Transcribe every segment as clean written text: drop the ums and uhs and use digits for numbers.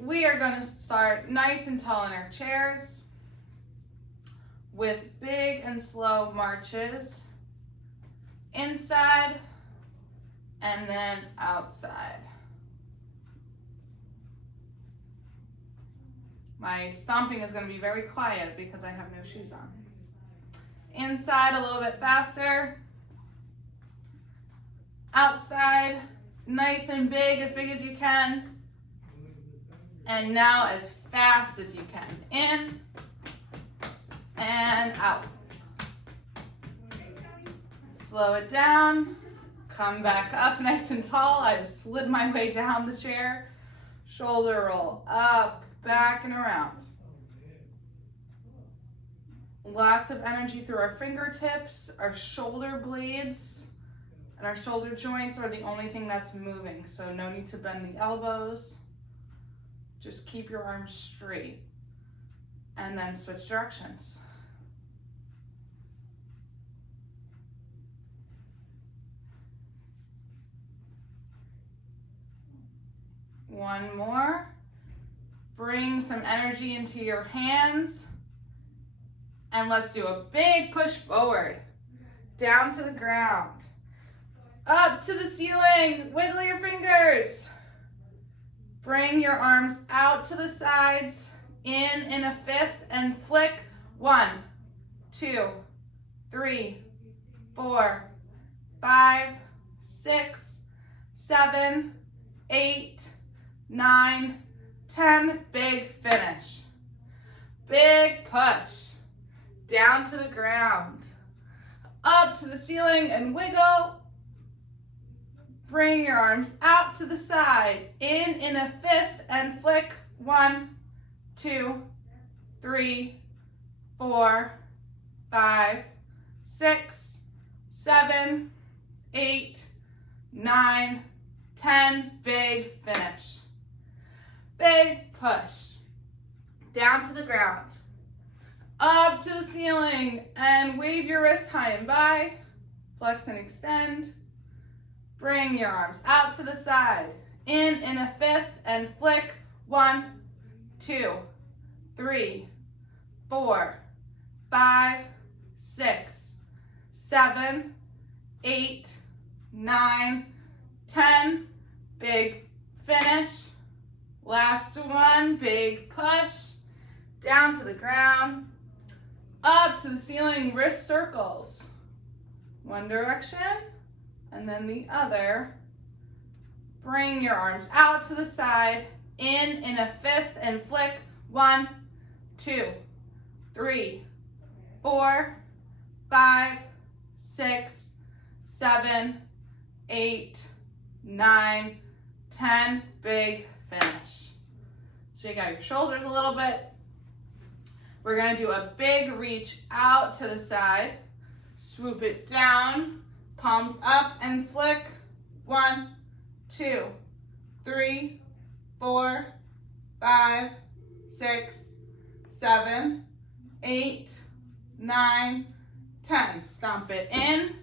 We are going to start nice and tall in our chairs with big and slow marches inside and then outside. My stomping is going to be very quiet because I have no shoes on. Inside a little bit faster. Outside, nice and big as you can. And now as fast as you can. In and out. Slow it down. Come back up nice and tall. I've slid my way down the chair. Shoulder roll up, back and around. Lots of energy through our fingertips, our shoulder blades, and our shoulder joints are the only thing that's moving, so no need to bend the elbows. Just keep your arms straight and then switch directions. One more. Bring some energy into your hands. And let's do a big push forward. Down to the ground. Up to the ceiling. Wiggle your fingers. Bring your arms out to the sides. In a fist and flick. 1, 2, 3, 4, 5, 6, 7, 8, 9, 10. Big finish. Big push. Down to the ground. Up to the ceiling and wiggle. Bring your arms out to the side. In a fist and flick. 1, 2, 3, 4, 5, 6, 7, 8, 9, 10. Big finish. Big push. Down to the ground. Up to the ceiling and wave your wrist high and by. Flex and extend. Bring your arms out to the side. In a fist and flick. 1, 2, 3, 4, 5, 6, 7, 8, 9, 10. Big finish. Last one, big push. Down to the ground. Up to the ceiling, wrist circles. One direction and then the other. Bring your arms out to the side. In a fist and flick. 1, 2, 3, 4, 5, 6, 7, 8, 9, 10. Big finish. Shake out your shoulders a little bit. We're going to do a big reach out to the side. Swoop it down. Palms up and flick. 1, 2, 3, 4, 5, 6, 7, 8, 9, 10. Stomp it in.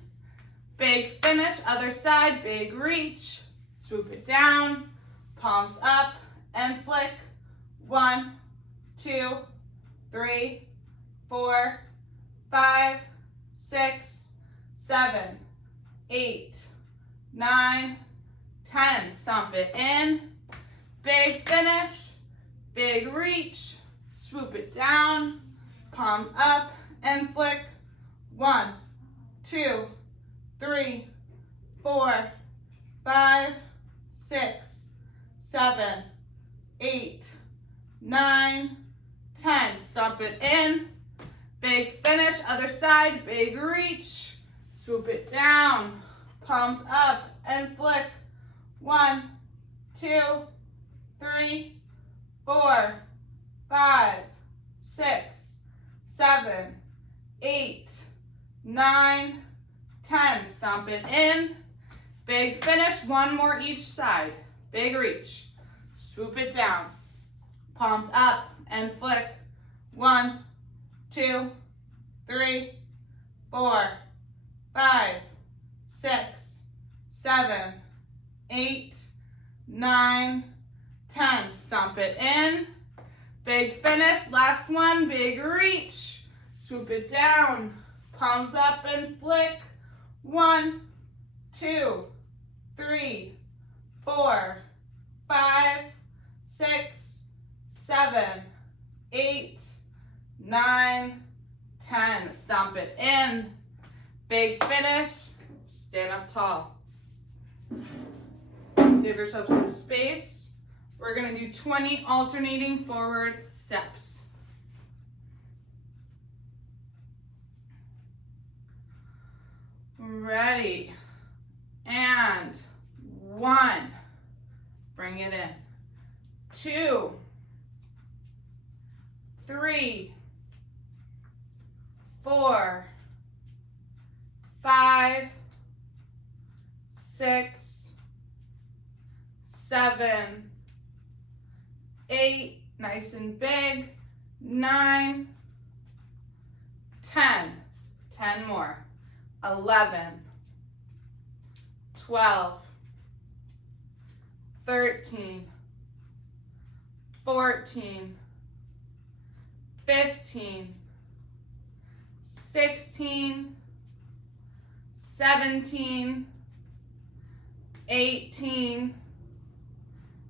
Big finish. Other side. Big reach. Swoop it down. Palms up and flick. 1, 2, 3, 4, 5, 6, 7, 8, 9, 10. Stomp it in. Big finish. Big reach. Swoop it down. Palms up and flick. 1, 2, 3, 4, 5, 6, 7, 8, 9, 10. Stomp it in. Big finish. Other side. Big reach. Swoop it down. Palms up and flick. 1, 2, 3, 4, 5, 6, 7, 8, 9, 10. Stomp it in. Big finish. One more each side. Big reach. Swoop it down. Palms up and flick. 1, 2, 3, 4, 5, 6, 7, 8, 9, 10. Stomp it in. Big finish. Last one. Big reach. Swoop it down. Palms up and flick. 1, 2, 3, 4, 5, 6, 7, 8, 9, 10. Stomp it in. Big finish. Stand up tall. Give yourself some space. We're going to do 20 alternating forward steps. Ready. And 1. Bring it in. 2, 3, 4, 5, 6, 7, 8, nice and big, 9, 10, 10 more, 11, 12, 13, 14, 15, 16, 17, 18,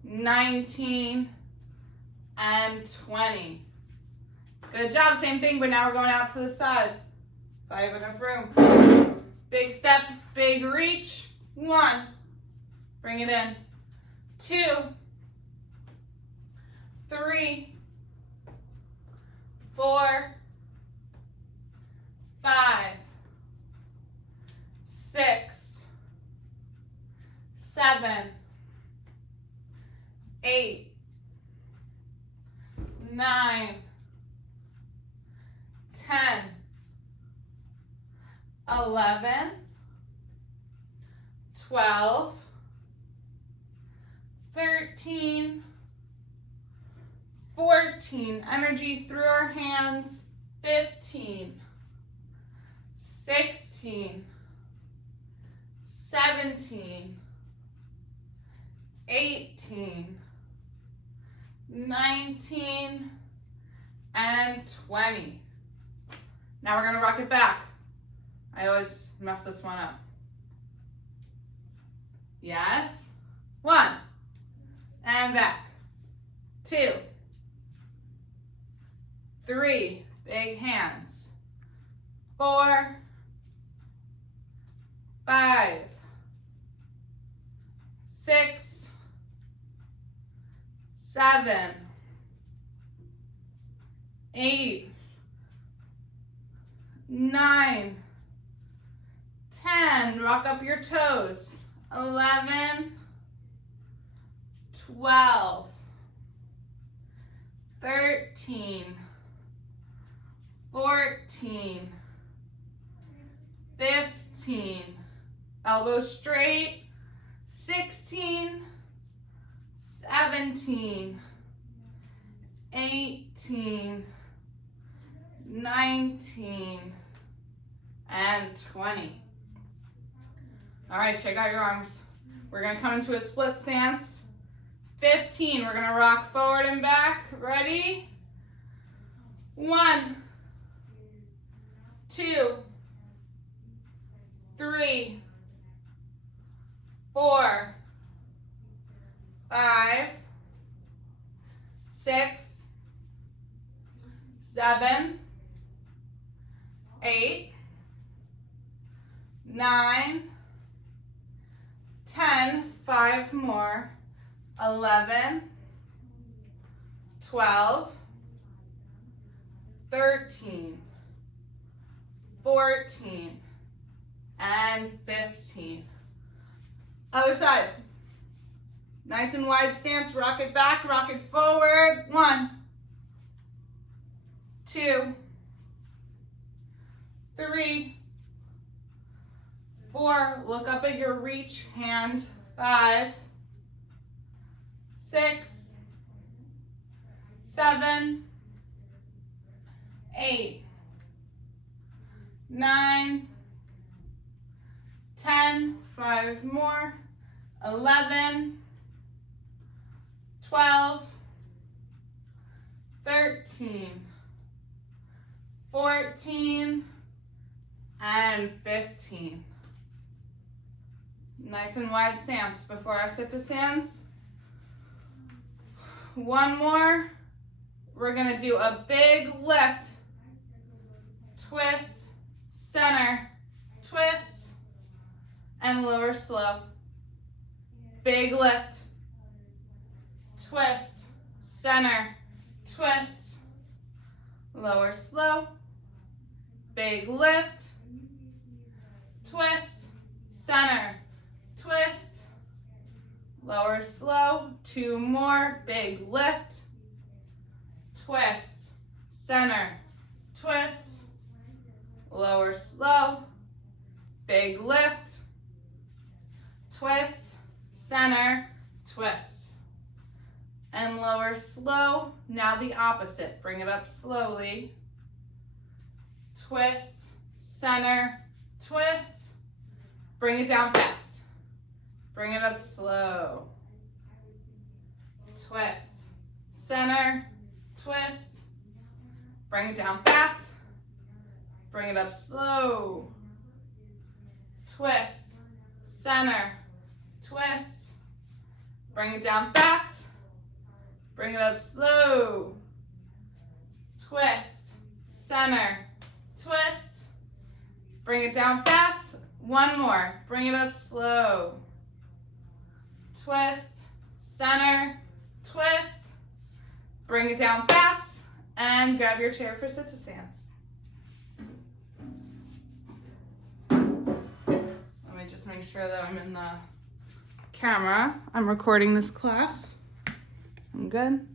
19, and 20. Good job, same thing, but now we're going out to the side. If I have enough room. Big step, big reach. 1, bring it in. 2, 3, 4, 5, 6, 7, 8, 9, 10, 11, 12, 13, 14, energy through our hands, 15, 16, 17, 18, 19, and 20. Now we're going to rock it back. I always mess this one up. Yes. 1, and back. 2, 3, big hands. 4, 5, 6, 7, 8, 9, 10. Rock up your toes. 11, 12, 13, 14, 15, elbows straight, 16, 17, 18, 19, and 20. All right, shake out your arms. We're gonna come into a split stance. 15, we're gonna rock forward and back. Ready? 1, 2, 3, 4, 5, 6, 7, 8, 9, 10, 5 more, 11, 12, 13, 14, and 15. Other side. Nice and wide stance, rock it back, rock it forward. 1, 2, 3, 4, look up at your reach hand. 5, 6, 7, 8, 9, 10, 5 more, 11, 12, 13, 14, and 15. Nice and wide stance before our sit to stands. One more. We're gonna do a big lift, twist, center, twist, and lower slow. Big lift, twist, center, twist, lower slow. Big lift, twist, center, twist, lower slow. Two more. Big lift, twist, center, twist, lower slow. Big lift, twist, center, twist, and lower slow. Now the opposite. Bring it up slowly. Twist, center, twist. Bring it down fast. Bring it up slow. Twist, center, twist. Bring it down fast. Bring it up slow. Twist, center, twist. Bring it down fast. Bring it up slow. Twist, center, twist. Bring it down fast. One more. Bring it up slow. Twist, center, twist. Bring it down fast. And grab your chair for sit to stands. Let me just make sure that I'm in the camera. I'm recording this class. I'm good.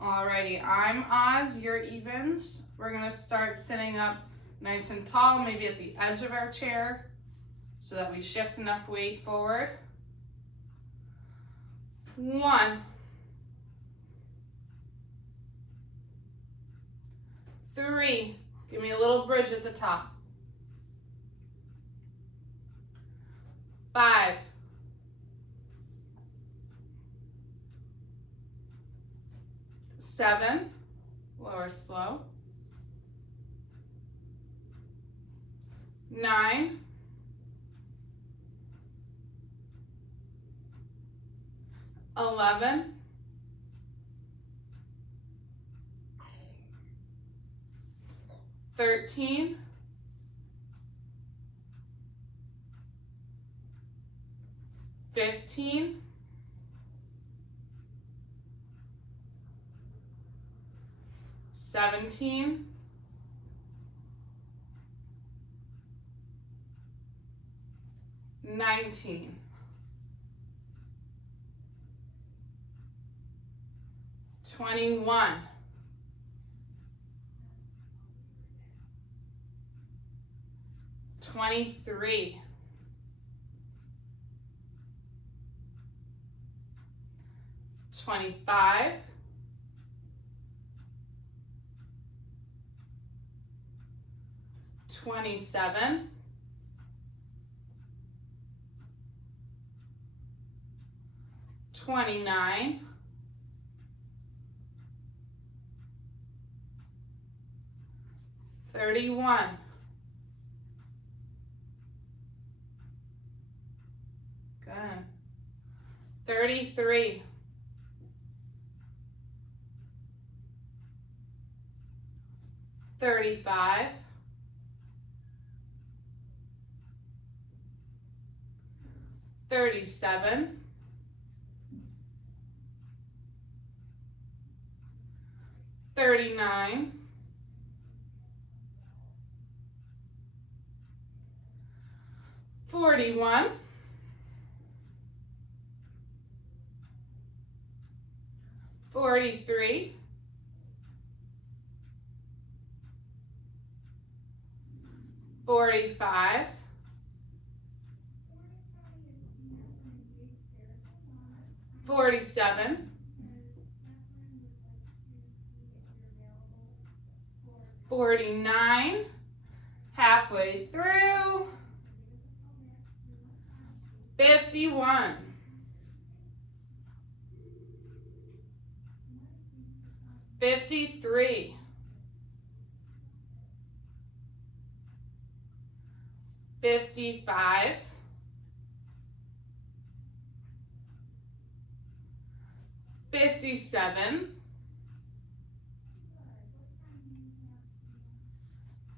Alrighty, I'm odds, you're evens. We're gonna start sitting up nice and tall, maybe at the edge of our chair, so that we shift enough weight forward. 1, 3, give me a little bridge at the top. 5, 7, lower slow. 9, 11, 13, 15, 17, 19, 21, 23, 25, 27, 29, 31, 33, 35, 37, 39, 41, 43, 45, 47, 49, halfway through, 51, 53, 55, 57,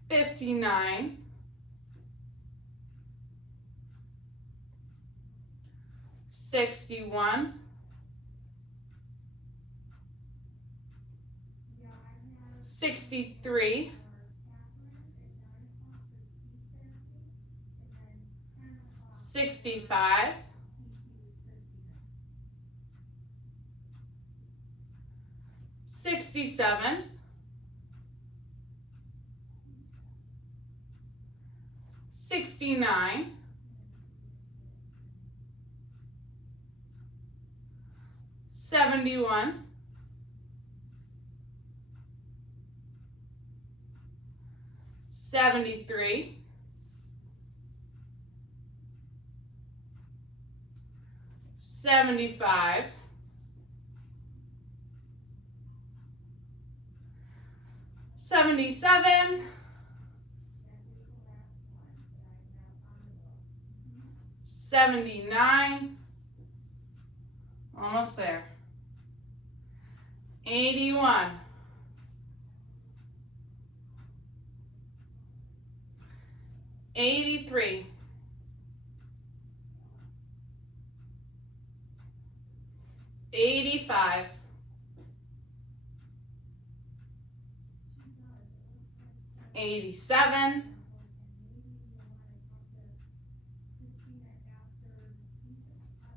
59, 61, 63, 65, 67, 69, 71, 73, 75, 77, 79, almost there, 81, 83, 85, 87,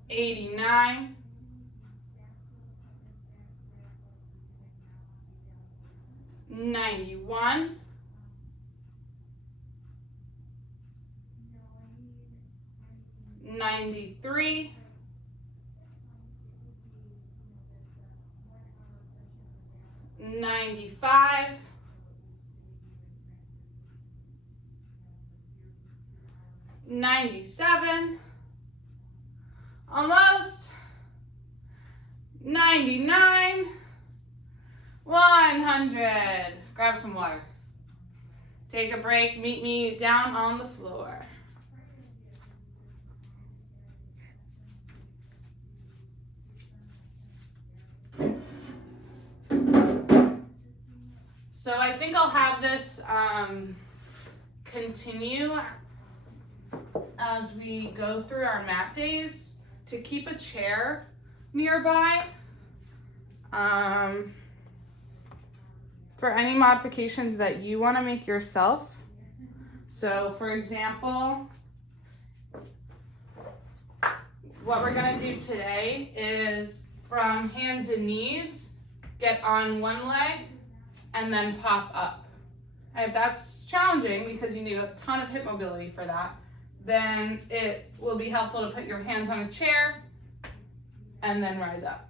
89, 91, 93, 95, 97, almost, 99, 100. Grab some water. Take a break. Meet me down on the floor. So I think I'll have this continue as we go through our mat days to keep a chair nearby for any modifications that you want to make yourself. So for example, what we're going to do today is from hands and knees, get on one leg and then pop up. And if that's challenging because you need a ton of hip mobility for that, then it will be helpful to put your hands on a chair and then rise up.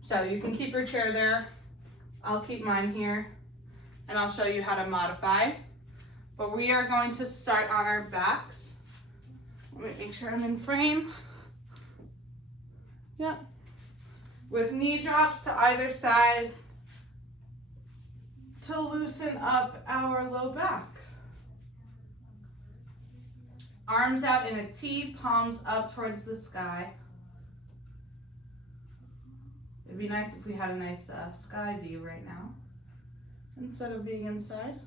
So you can keep your chair there. I'll keep mine here and I'll show you how to modify. But we are going to start on our backs. Let me make sure I'm in frame. Yep. With knee drops to either side to loosen up our low back. Arms out in a T, palms up towards the sky. It'd be nice if we had a nice sky view right now, instead of being inside.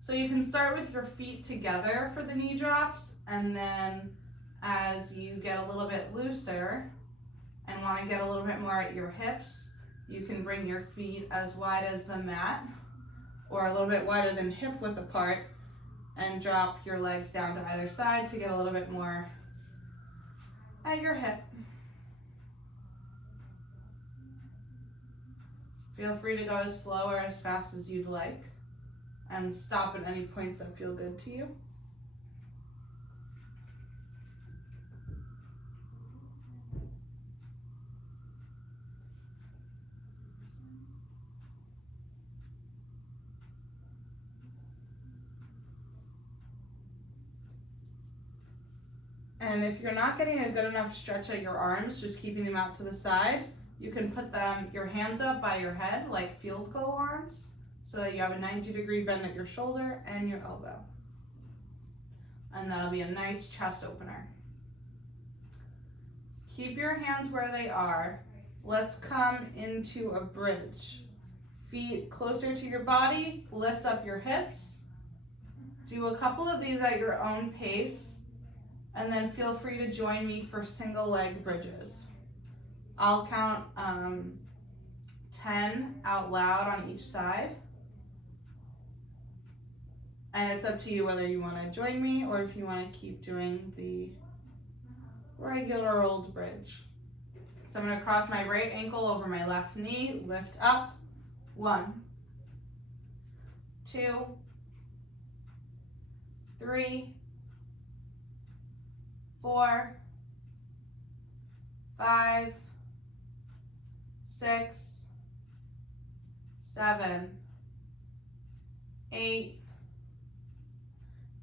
So you can start with your feet together for the knee drops, and then as you get a little bit looser and want to get a little bit more at your hips, you can bring your feet as wide as the mat or a little bit wider than hip width apart and drop your legs down to either side to get a little bit more at your hip. Feel free to go as slow or as fast as you'd like and stop at any points that feel good to you. And if you're not getting a good enough stretch at your arms, just keeping them out to the side, you can put your hands up by your head like field goal arms so that you have a 90-degree bend at your shoulder and your elbow. And that'll be a nice chest opener. Keep your hands where they are. Let's come into a bridge. Feet closer to your body, lift up your hips. Do a couple of these at your own pace, and then feel free to join me for single leg bridges. I'll count 10 out loud on each side. And it's up to you whether you want to join me or if you want to keep doing the regular old bridge. So I'm going to cross my right ankle over my left knee, lift up. 1, 2, 3, 4, 5, 6, 7, 8,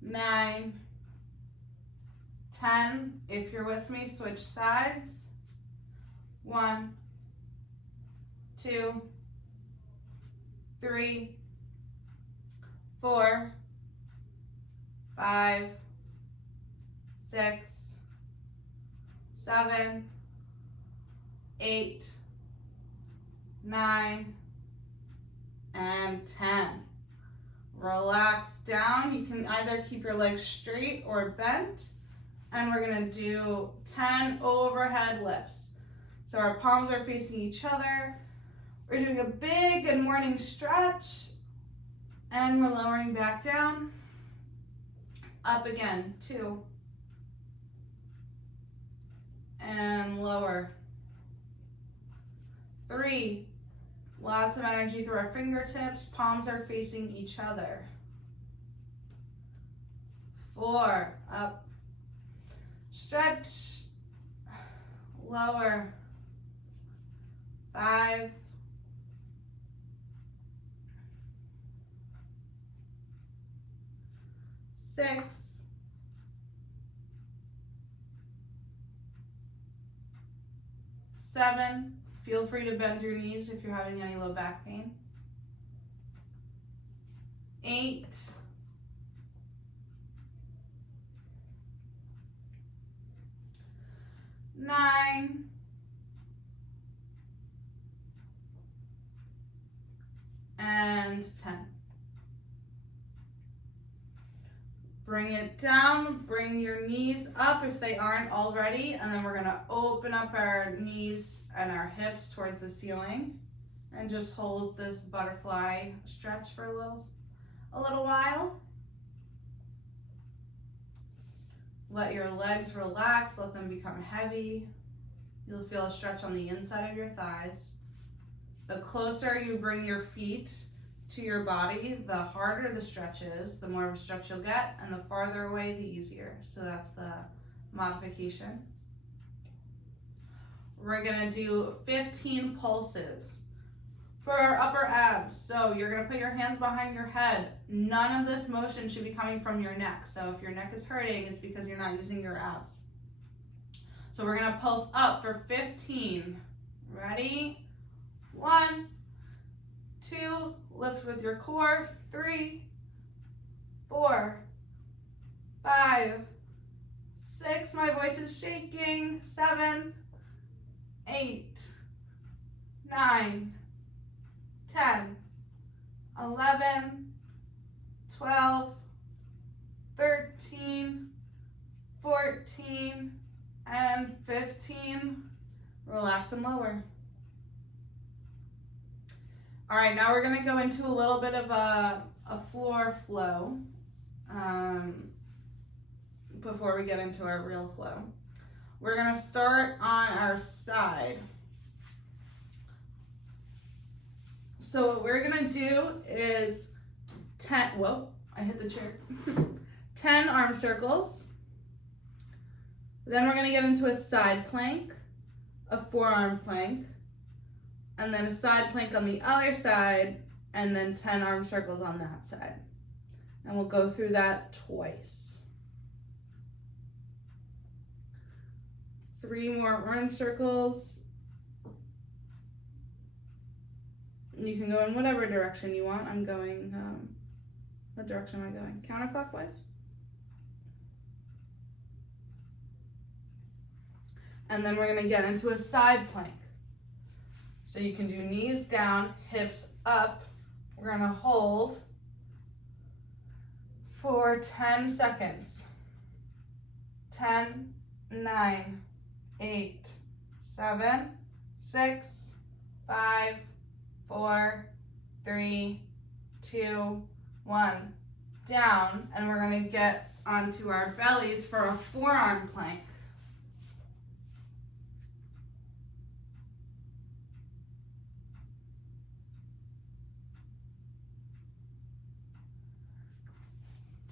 9, 10. If you're with me, switch sides. 1, 2, 3, 4, 5, 6, 7, 8, 9, and 10. Relax down. You can either keep your legs straight or bent. And we're going to do 10 overhead lifts. So our palms are facing each other. We're doing a big good morning stretch. And we're lowering back down. Up again. 2. And lower. 3. Lots of energy through our fingertips. Palms are facing each other. 4. Up. Stretch. Lower. 5. 6. 7. Feel free to bend your knees if you're having any low back pain. 8. 9. 10. Bring it down, bring your knees up if they aren't already, and then we're gonna open up our knees and our hips towards the ceiling and just hold this butterfly stretch for a little while. Let your legs relax, let them become heavy. You'll feel a stretch on the inside of your thighs. The closer you bring your feet to your body, the harder the stretch is, the more of a stretch you'll get, and the farther away, the easier. So that's the modification. We're gonna do 15 pulses for our upper abs. So you're gonna put your hands behind your head. None of this motion should be coming from your neck. So if your neck is hurting, it's because you're not using your abs. So we're gonna pulse up for 15. Ready? 1, 2, lift with your core. 3, 4, 5, 6, my voice is shaking. 7, 8, 9, 10, 11, 12, 13, 14, and 15. Relax and lower. All right, now we're gonna go into a little bit of a floor flow before we get into our real flow. We're gonna start on our side. So what we're gonna do is 10, whoa, I hit the chair. 10 arm circles. Then we're gonna get into a side plank, a forearm plank, and then a side plank on the other side, and then 10 arm circles on that side. And we'll go through that twice. 3 more arm circles. You can go in whatever direction you want. I'm going, what direction am I going? Counterclockwise. And then we're gonna get into a side plank. So you can do knees down, hips up. We're gonna hold for 10 seconds. 10, 9, 8, 7, 6, 5, 4, 3, 2, 1. Down, and we're gonna get onto our bellies for a forearm plank.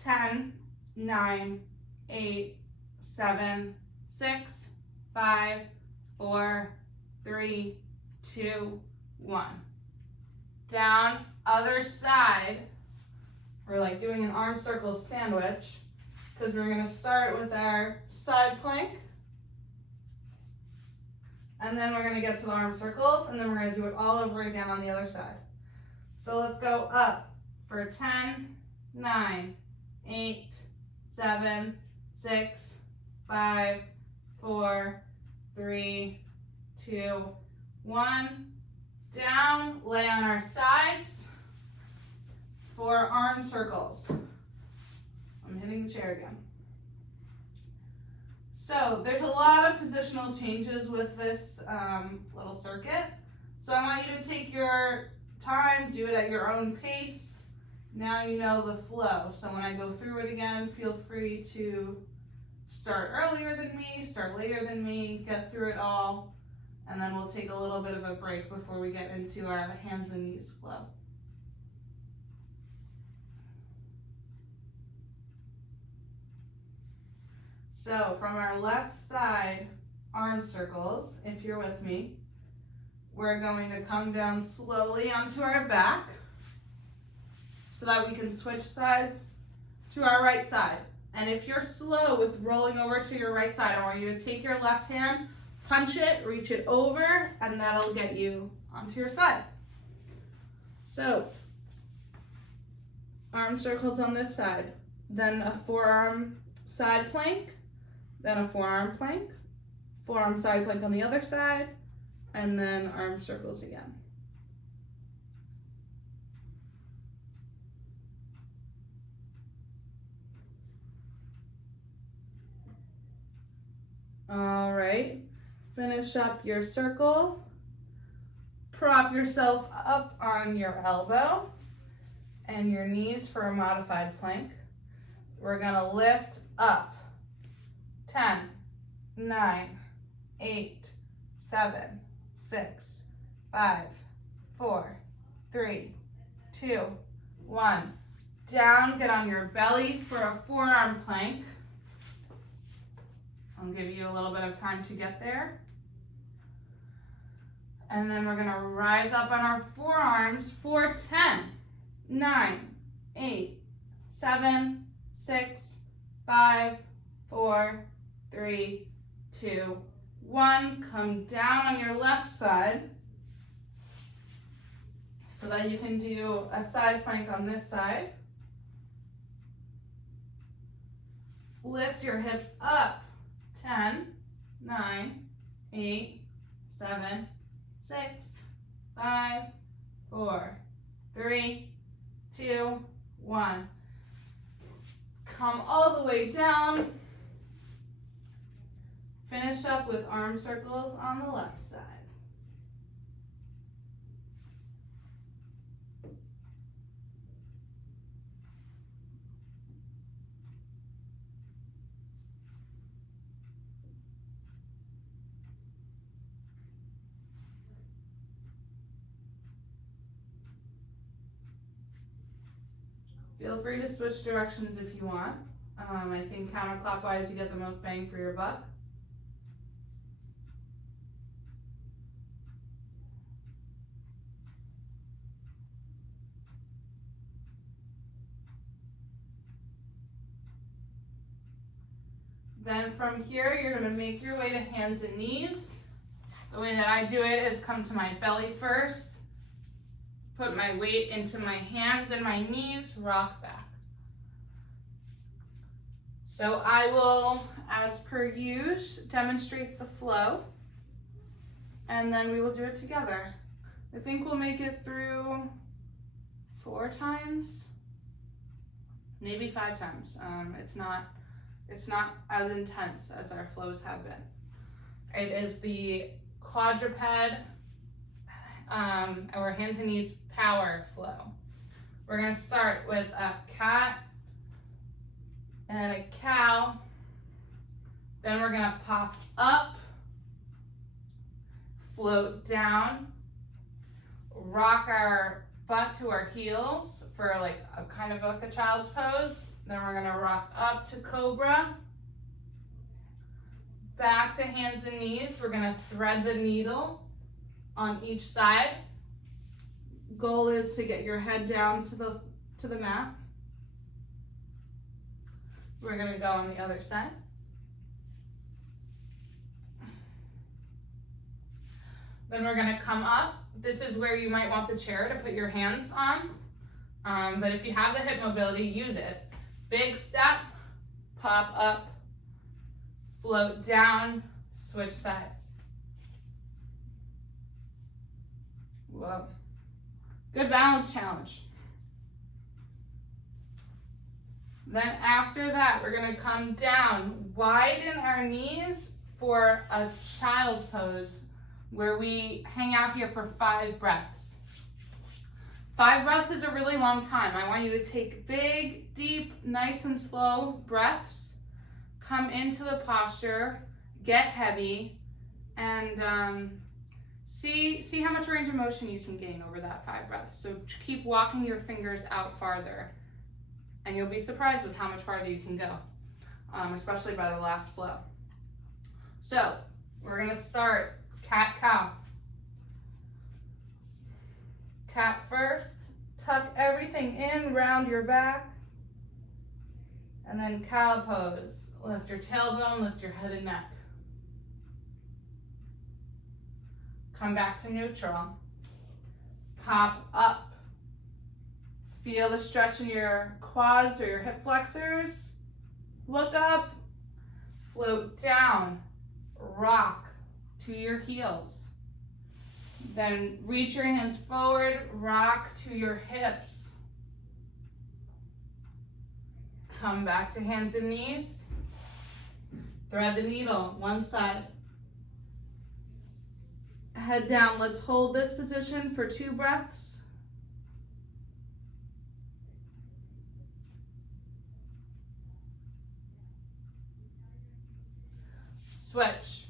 Ten, 9, 8, 7, 6, 5, 4, 3, 2, 1. Down, other side. We're like doing an arm circle sandwich because we're gonna start with our side plank. And then we're gonna get to the arm circles, and then we're gonna do it all over again on the other side. So let's go up for 10, 9, 8, 7, 6, 5, 4, 3, 2, 1. Down, lay on our sides for arm circles. I'm hitting the chair again. So there's a lot of positional changes with this little circuit. So I want you to take your time, do it at your own pace. Now you know the flow. So when I go through it again, feel free to start earlier than me, start later than me, get through it all, and then we'll take a little bit of a break before we get into our hands and knees flow. So from our left side arm circles, if you're with me, we're going to come down slowly onto our back so that we can switch sides to our right side. And if you're slow with rolling over to your right side, I want you to take your left hand, punch it, reach it over, and that'll get you onto your side. So, arm circles on this side, then a forearm side plank, then a forearm plank, forearm side plank on the other side, and then arm circles again. All right, finish up your circle. Prop yourself up on your elbow and your knees for a modified plank. We're gonna lift up. 10, 9, 8, 7, 6, 5, 4, 3, 2, 1. Down, get on your belly for a forearm plank. I'll give you a little bit of time to get there. And then we're gonna rise up on our forearms for 10, 9, 8, 7, 6, 5, 4, 3, 2, 1. Come down on your left side so that you can do a side plank on this side. Lift your hips up. 10, 9, 8, 7, 6, 5, 4, 3, 2, 1. Come all the way down. Finish up with arm circles on the left side. Feel free to switch directions if you want. I think counterclockwise you get the most bang for your buck. Then from here, you're gonna make your way to hands and knees. The way that I do it is come to my belly first, put my weight into my hands and my knees, rock back. So I will, as per usual, demonstrate the flow, and then we will do it together. I think we'll make it through 4 times, maybe 5 times. It's not as intense as our flows have been. It is the quadruped or hands and knees power flow. We're gonna start with a cat and a cow. Then we're gonna pop up, float down, rock our butt to our heels for like a kind of like a child's pose. Then we're gonna rock up to cobra, back to hands and knees. We're gonna thread the needle on each side. Goal is to get your head down to the mat. We're gonna go on the other side. Then we're gonna come up. This is where you might want the chair to put your hands on. But if you have the hip mobility, use it. Big step, pop up, float down, switch sides. Whoa. Good balance challenge. Then after that, we're gonna come down, widen our knees for a child's pose where we hang out here for 5 breaths. 5 breaths is a really long time. I want you to take big, deep, nice and slow breaths, come into the posture, get heavy, and see how much range of motion you can gain over that 5 breaths. So keep walking your fingers out farther, and you'll be surprised with how much farther you can go, especially by the last flow. So we're gonna start cat, cow. Cat first, tuck everything in, round your back, and then cow pose. Lift your tailbone, lift your head and neck. Come back to neutral. Pop up. Feel the stretch in your quads or your hip flexors. Look up, float down, rock to your heels. Then reach your hands forward, rock to your hips. Come back to hands and knees. Thread the needle, one side. Head down, let's hold this position for 2 breaths. Switch.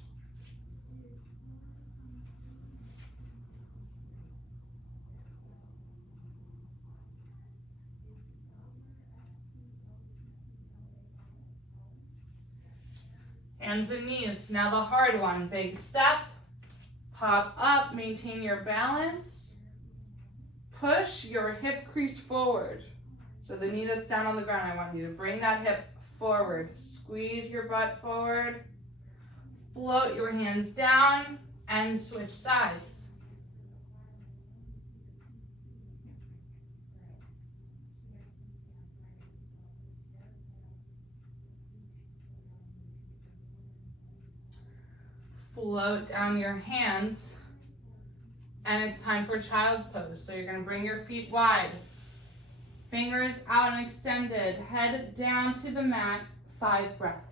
Hands and knees. Now the hard one. Big step. Pop up. Maintain your balance. Push your hip crease forward. So the knee that's down on the ground, I want you to bring that hip forward. Squeeze your butt forward. Float your hands down and switch sides. Float down your hands, and it's time for child's pose. So you're gonna bring your feet wide, fingers out and extended, head down to the mat, 5 breaths.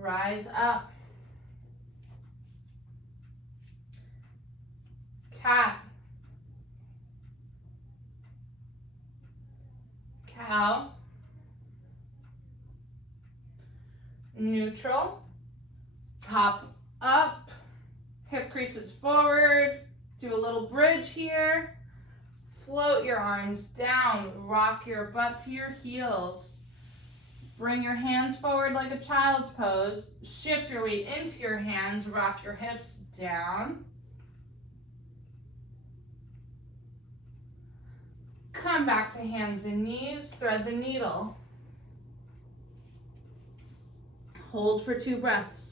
Rise up. Cat. Cow. Neutral. Pop up, hip creases forward, do a little bridge here. Float your arms down, rock your butt to your heels. Bring your hands forward like a child's pose. Shift your weight into your hands, rock your hips down. Come back to hands and knees, thread the needle. Hold for 2 breaths.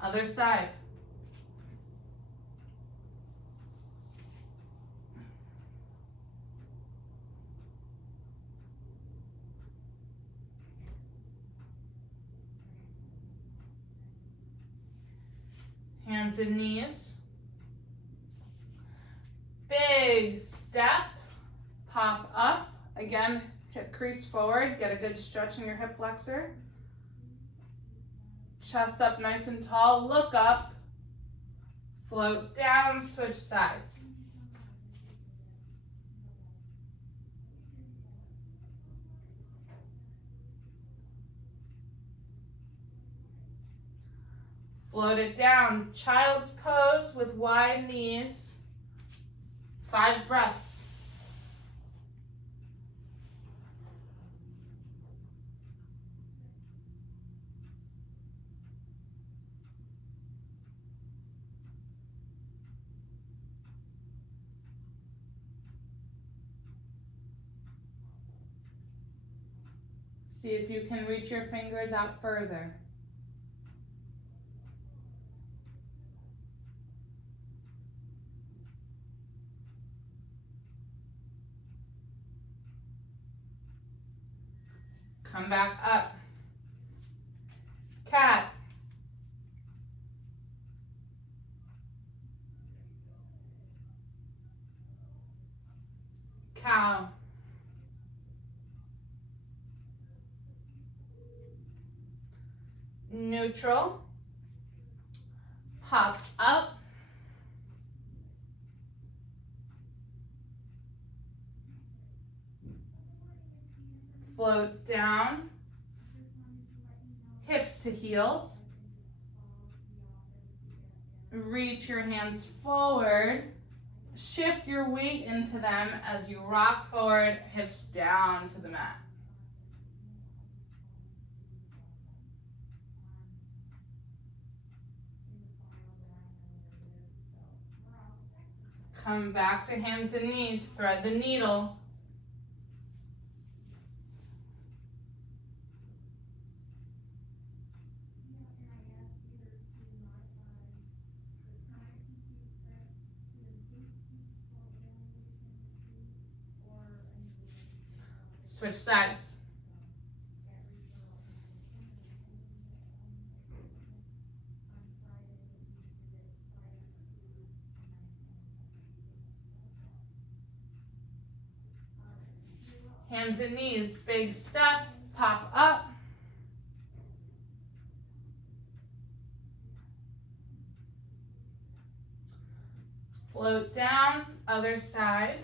Other side. Hands and knees. Big step, pop up. Again, hip crease forward, get a good stretch in your hip flexor. Chest up nice and tall, look up, float down, switch sides. Float it down, child's pose with wide knees. 5 breaths. See if you can reach your fingers out further. Come back up. Cat. Cow. Neutral. Pop up. Float down. Hips to heels. Reach your hands forward. Shift your weight into them as you rock forward, hips down to the mat. Come back to hands and knees, thread the needle. Switch sides. Hands and knees, big step, pop up. Float down, other side.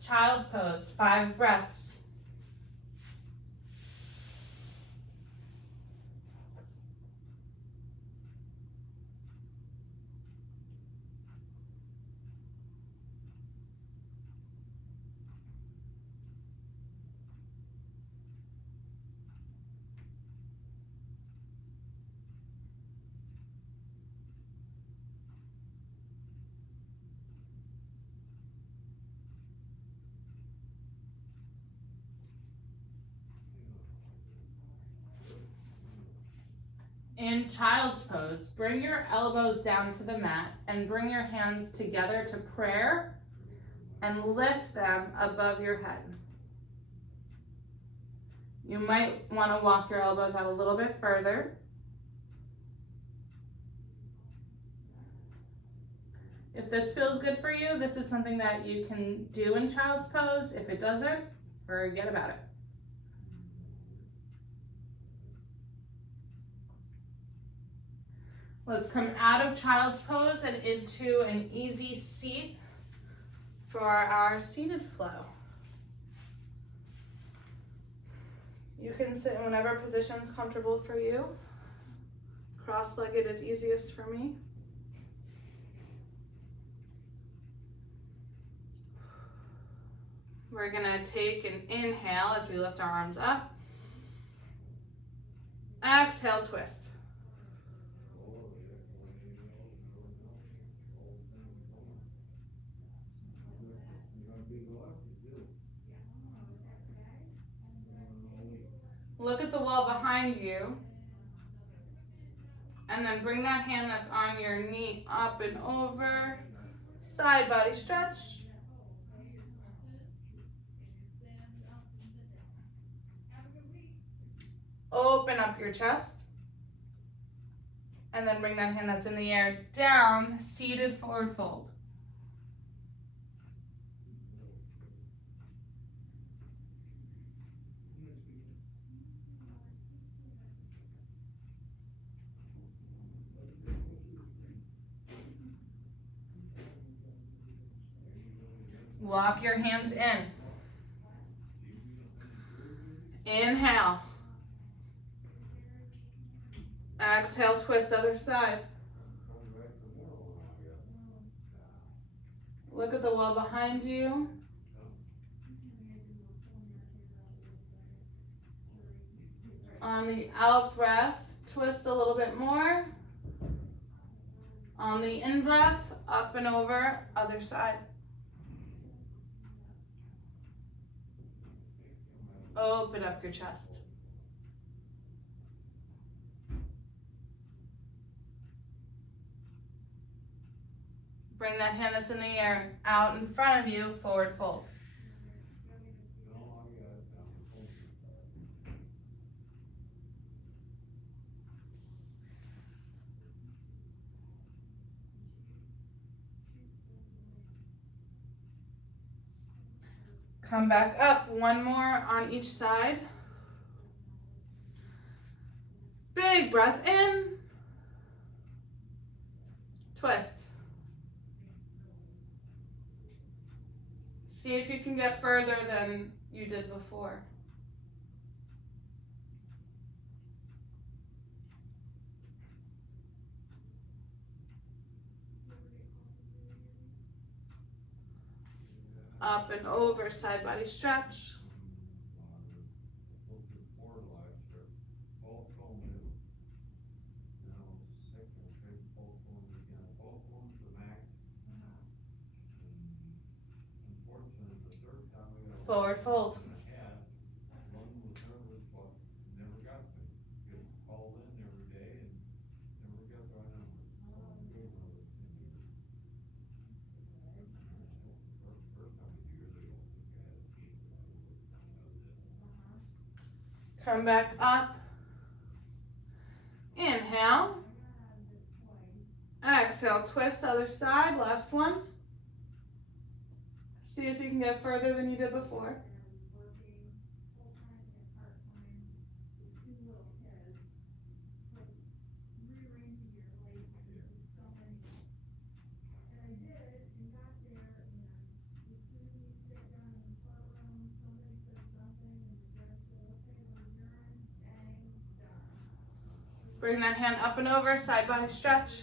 Child's pose, 5 breaths. In child's pose, bring your elbows down to the mat and bring your hands together to prayer and lift them above your head. You might want to walk your elbows out a little bit further. If this feels good for you, this is something that you can do in child's pose. If it doesn't, forget about it. Let's come out of child's pose and into an easy seat for our seated flow. You can sit in whatever position is comfortable for you. Cross-legged is easiest for me. We're gonna take an inhale as we lift our arms up. Exhale, twist. Look at the wall behind you. And then bring that hand that's on your knee up and over. Side body stretch. Open up your chest. And then bring that hand that's in the air down, seated forward fold. Walk your hands in. Inhale. Exhale, twist other side. Look at the wall behind you. On the out breath, twist a little bit more. On the in breath, up and over, other side. Open up your chest. Bring that hand that's in the air out in front of you, forward fold. Come back up, one more on each side. Big breath in. Twist. See if you can get further than you did before. Up and over, side body stretch. Forward fold. Come back up. Inhale. Exhale, twist other side, last one. See if you can get further than you did before. Bring that hand up and over, side body stretch.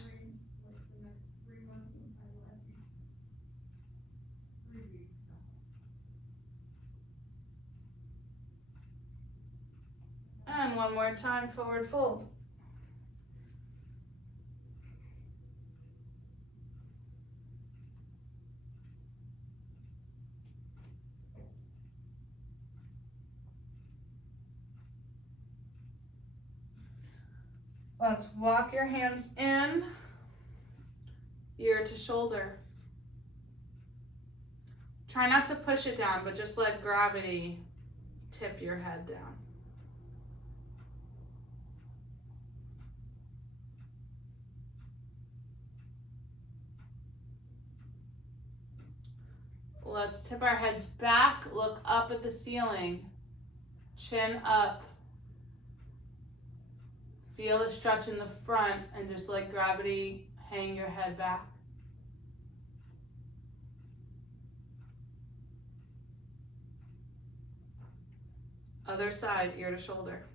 And one more time, forward fold. Let's walk your hands in, ear to shoulder. Try not to push it down, but just let gravity tip your head down. Let's tip our heads back, look up at the ceiling, chin up. Feel a stretch in the front and just let gravity hang your head back. Other side, ear to shoulder.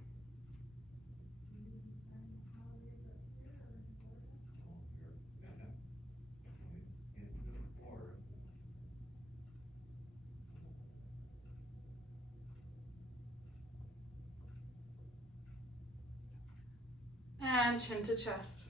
And chin to chest.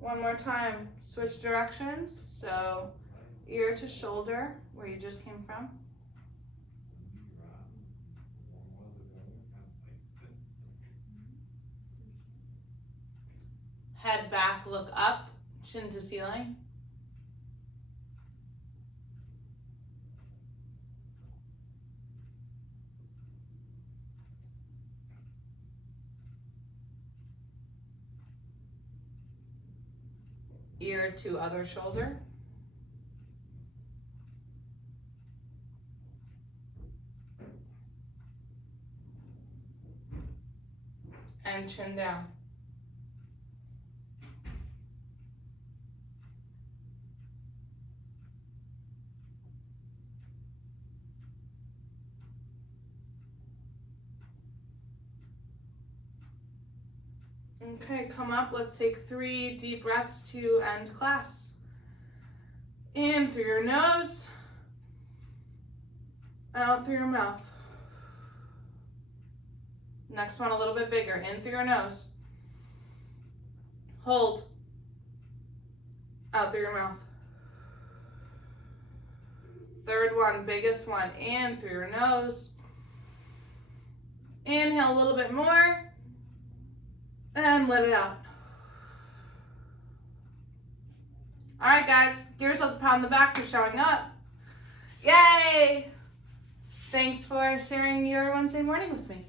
One more time, switch directions. So ear to shoulder, where you just came from. Head back, look up, chin to ceiling. Ear to other shoulder. And chin down. Okay, come up. Let's take 3 deep breaths to end class. In through your nose, out through your mouth. Next one a little bit bigger. In through your nose. Hold. Out through your mouth. Third one, biggest one. In through your nose. Inhale a little bit more. And let it out. All right, guys, give yourselves a pat on the back for showing up. Yay! Thanks for sharing your Wednesday morning with me.